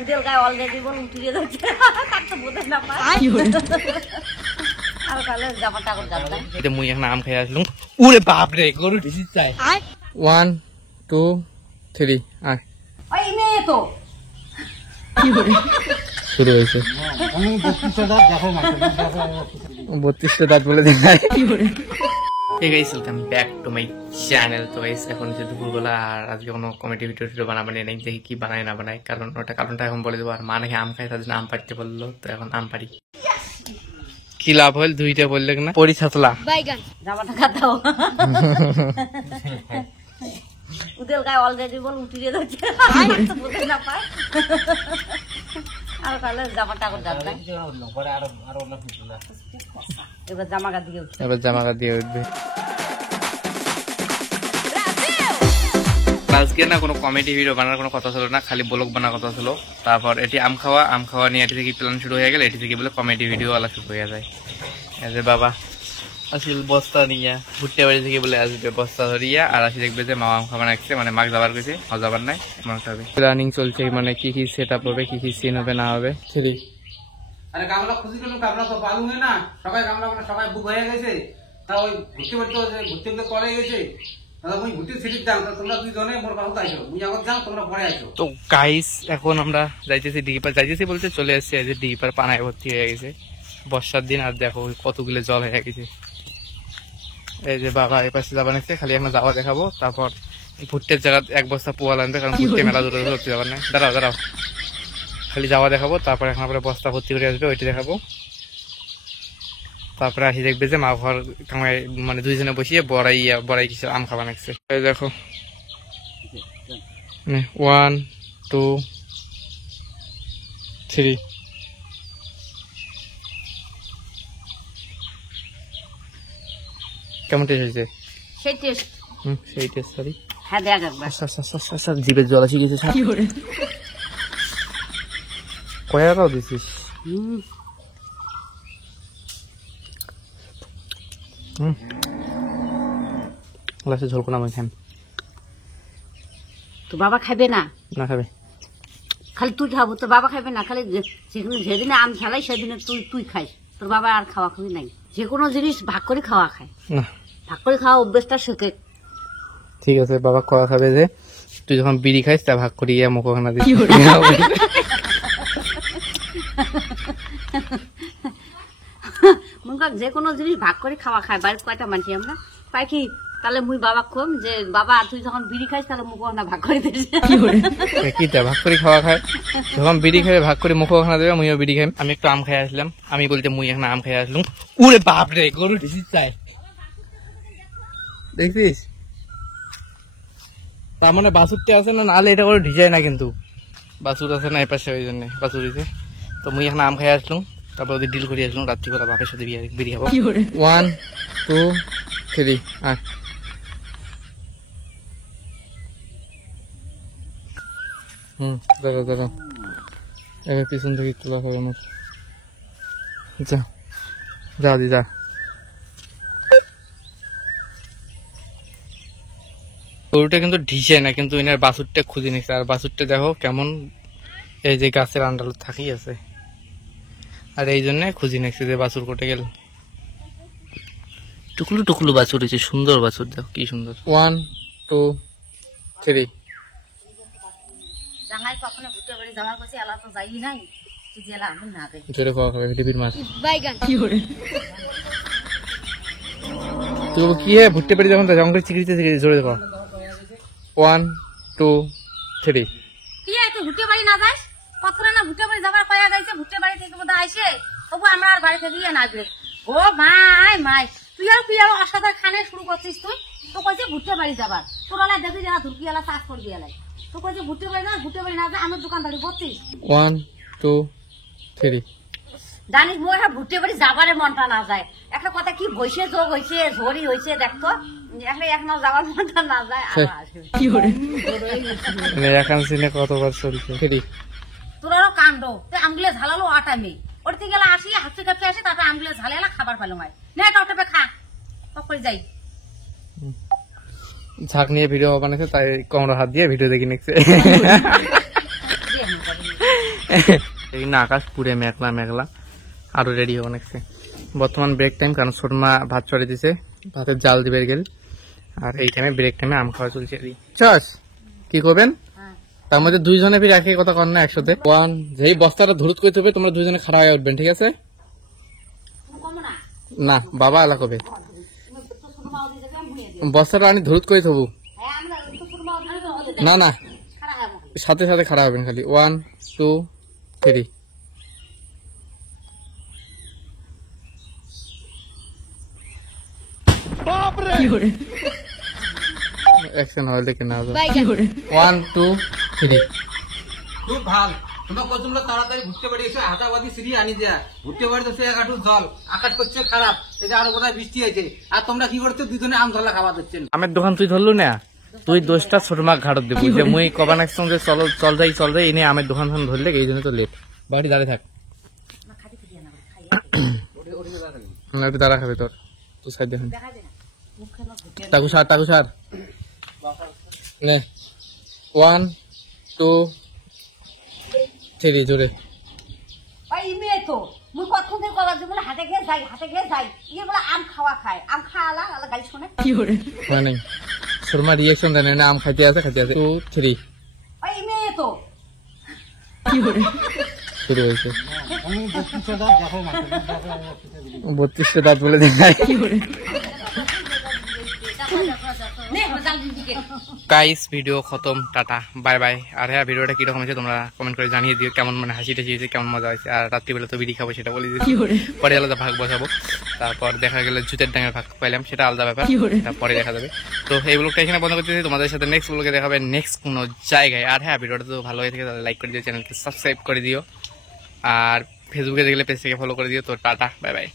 উদেল গায়ে অলরেডি বল উঠিয়ে যাচ্ছে তার তো বোঝে না পায় আর কালে জামাটা করে যাবে এটা মুই এখন আম খাই আসলুম ওরে বাপ রে গরু ঢিসি চাই 1 2 3 আয় ওই মেয়ে তো কি করে শুরু হয়েছে আমি 32টা দাঁত দেখো না 32টা দাঁত বলে দেখায় কি করে Hey guys, welcome back to my channel. তো গাইস এখন হচ্ছে দুপুরবেলা আর আজকে কোনো কমেডি ভিডিও বানাবানি নেই, দেখি কি বানায় না বানায়, কারণ কারণটা এখন বলে দেবো। আর মা নাকি আম খায়, তার জন্য আম পাড়তে বললো, তো এখন আম পাড়ি। কি লাভ হল দুইটা বললে না পরি ছাতলা বাইগান জামাটা কাটাও উদেল গায়ে অলরেডি বল উঠিয়ে যাচ্ছে তার তো বোঝে না পায় আর কালে জামাটা করে যাবে পরে আরো না ফুটলা এবার জামাটা দিয়ে উঠবে, এবার জামাটা দিয়ে উঠবে। আজকে না কোনো কমেডি ভিডিও বানানোর কোনো কথা ছিল না, খালি ব্লগ বানার কথা ছিল। তারপর এটি আম খাওয়া নিয়ে এটি থেকে প্ল্যান শুরু হয়ে গেল, এটি থেকে বলে কমেডি ভিডিও আলা শুরু হয়ে যায়। যে বাবা আসিল বস্তা নিয়ে ভুট্টা বাড়ি থেকে বলে আসবে বস্তা ধরিয়া, আর আসি দেখবে যে মা আম খাবার রাখছে, মানে মাছ যাবার গেছে, যাবার নাই মনে হবে। প্ল্যানিং চলছে, মানে কি কি সেট আপ হবে, কি কি সিন হবে না হবে। ছেলে আরে গামলা খুঁজি গেল, গামলা তো পালুঙে না, সবাই গামলা মানে সবাই বুক হয়ে গেছে। তা ওই ভর্তি ভর্তি করে গেছে, ওই ভর্তি সিটির দাম, তোমরা দুইজনে মোর বাহু আইছো, মুই আগত যাও, তোমরা পরে আইছো। তো গাইস এখন আমরা যাইতেছি ডিগিপার, যাইতেছি বলতে চলে এসেছি। যে ডিগিপার পানায় ভর্তি হয়ে গেছে বর্ষার দিন, আর দেখো কতগুলো জল হয়ে গেছে। এই যে বাবা এই পাশে যাবা নিচ্ছে, খালি এখন যাওয়া দেখাবো। তারপর ভুট্টের জায়গা এক বস্তা পোয়া লাগবে, কারণ ভুট্টে মেলা দূরে ধরতে যাবার নাই। দাঁড়াও খালি যাওয়া দেখাবো, তারপর এখন আমরা বস্তা ভর্তি করে আসবে, ওইটা দেখাবো। তারপরে আসি দেখবে যে মা ঘর কামায়, মানে দুইজনে বসিয়ে বড়াই কিছু আম খাওয়া নাকছে। দেখো 1 2 3 কেমন টেস্ট হয়েছে? সেই টেস্ট সেই টেস্ট সরি হ্যাঁ দেখ একবার স্যার জিভের জল আসি গেছে। কি করে কয়াটাও দিছিস? গ্লাসে ঝোল কোন আমি খান। তো বাবা খাবে না? না খাবে, খালি তুই খাবো, তোর বাবা খাবে না। খালি যেদিনে আম খেলাই সেদিনে তুই খাইস, তোর বাবা আর খাওয়া খাবি নাই। যে কোনো জিনিস ভাগ করে খাওয়া খায় না ভাগ করে খাওয়া অভ্যেসটা শেখে। ঠিক আছে, বাবা খাওয়া খাবে যে তুই যখন বিড়ি খাইস তা ভাগ করি মুখ খানা দিস। যে কোনো জিনিস ভাগ করে খাওয়া খায়। বাড়ির কয়টা মানছি আমরা পাই কি, তাহলে মুই বাবা কম যে বাবা তুই যখন বিড়ি খাইস তাহলে মুখ না ভাগ করে দিস। কি ভাগ করে খাওয়া খায়, যখন বিড়ি খাবে ভাগ করে মুখ খানা দেবে। মুইও বিড়ি খাই। আমি একটু আম খাই আসলাম, আমি বলতে মুই এখন আম খাই আসলাম। ওরে বাপ রে গরু ঢিসি চাই, দেখছিস? তার মানে বাছুরটি আছে না, নাহলে এটা করে ঢিসায় না, কিন্তু বাছুর আছে না এপাশে, ওই জন্য বাছুর দিছে। তো মুই এখন আম খাই আসলাম, তারপর ওদের ডিল করে আসলাম রাত্রিবেলা বাপের সাথে বিড়ি খাবো। 1 2 3 আয় দাঁড়া পিছন থেকে একটু দেখাবে আমার। যা দি যা। গরুটা কিন্তু ঢিসে না, কিন্তু এনার বাছুরটা খুঁজে নিচ্ছে। আর বাছুরটা দেখো কেমন, এই যে গাছের আন্ডাল থাকি আছে, আর এই জন্য খুঁজে নিচ্ছে যে বাছুর কোটে গেল। টুকলু বাছুর হয়েছে, সুন্দর বাছুর, দেখো কি সুন্দর। 1 2 3 জোরে খাওয়া খাবে ডিবির মাছ। তুই কি হ্যাঁ ভুট্টে পেরে যখন জঙ্গলের চিকিৎসা জোরে দেখো। 1 2 3 ভুট্টে বাড়ি না যাস কতক্ষণ না ভুট্টে বাড়ি যাবার কয়া গেছে, ভুট্টে বাড়ি থেকে বোধ আসে তবু আমরা আর বাড়িতে দিয়ে নাচবে। ও মাই তুই আর অসাধার খানে শুরু করছিস। তো কইছে ভুট্টে বাড়ি যাবার, তোর এলাকায় দেখবি যারা ধুরকি এলা চাষ করবি এলাই। তো কইছে ভুট্টে বাড়ি না যায়, আমার দোকানদারি করছিস। 1 2 3 জানিস মোর ভুট্টে বাড়ি যাবারে মনটা না যায়। একটা কথা কি বসে যোগ হয়েছে, ঝড়ি হয়েছে, দেখতো এখন যাবার মনটা না যায়। কতবার চলছে তোর আরো কাণ্ড। আমগুলো ঝালালো আটামে ওর থেকে গেলে আসি হাতে কাপে আসি, তারপরে আমগুলো ঝালে খাবার পেলো মাই না টপে খা করে যাই। ঝাঁক নিয়ে ভিডিও বানাচ্ছে, তাই কোমর হাত দিয়ে ভিডিও দেখে নিচ্ছে। এই না আকাশ পুরে মেঘলা মেঘলা আরো রেডি হবো নেক্সট বর্তমান ব্রেক টাইম কারণ শর্মা ভাত চড়ে দিছে ভাতের জাল দিবে গেল আর এই টাইমে ব্রেক টাইমে আম খাওয়া চলছে চস কি করবেন তার মধ্যে দুইজনে ফির একই কথা কর না একসাথে ওয়ান যেই বস্তাটা ধরুত করতে হবে তোমরা দুইজনে খাড়া হয়ে উঠবেন ঠিক আছে না বাবা আলা কবে বস্তাটা আনি ধরুত করে থবু না না সাথে সাথে খাড়া হবেন খালি 1 2 3 অ্যাকশন হয় দেখে না 1 2 3 খুব ভাল তোমরা তোমরা তাড়াতাড়ি ঘুরতে বাড়ি এসে হাতাবাদি সিঁড়ি আনি যা ঘুরতে বাড়ি তো সে এক হাঁটু জল আকাশ করছে খারাপ এই যে আরো বোধহয় বৃষ্টি হয়েছে আর তোমরা কি করছো দুজনে আম ধরলা খাওয়া দিচ্ছেন আমের দোকান তুই ধরলু না তুই দোষটা ছোট মাক ঘাটত দেবো যে মুই কবান একসঙ্গ যে চল যাই এনে আমের দোকান ধরলে এই জন্য তো লেট বাড়ি দাঁড়িয়ে থাক একটু দাঁড়া খাবে তোর তুই সাইড দেখুন টাকু সার নে 1 2 3 জোরে ওই মেয়ে তো মুই কতক্ষণ থেকে কলার বলে হাটে গিয়ে যাই ইয়ে বলে আম খাওয়া খায় আম খাওয়া আলা গাড়ি শুনে মানে শর্মা রিয়াকশন দেন না আম খাইতে আছে 2 3 ওই মেয়ে তো শুরু হয়েছে 32 দাঁত বলে দেখায় গাইস ভিডিও খতম টাটা বাই বাই আর হ্যাঁ ভিডিওটা কিরকম হয়েছে তোমরা কমেন্ট করে জানিয়ে দিও কেমন মানে হাসি টাসি হয়েছে কেমন মজা হয়েছে আর রাত্রিবেলা তো বিড়ি খাবো সেটা বলে দিচ্ছি পরে আলাদা ভাগ বসাবো তারপর দেখা গেলে জুতের ডাঙের ভাগ পাইলাম সেটা আলাদা ব্যাপার পরে দেখা যাবে তো এই ব্লগটা এখানে বন্ধ করতেছি তোমাদের সাথে নেক্সট ব্লগে দেখা হবে নেক্সট কোনো জায়গায় আর হ্যাঁ ভিডিওটা তো ভালো হয়ে থাকে তাহলে লাইক করে দিও চ্যানেলকে সাবস্ক্রাইব করে দিও আর ফেসবুকে দেখলে পেজটাকে ফলো করে দিও তো টাটা বাই বাই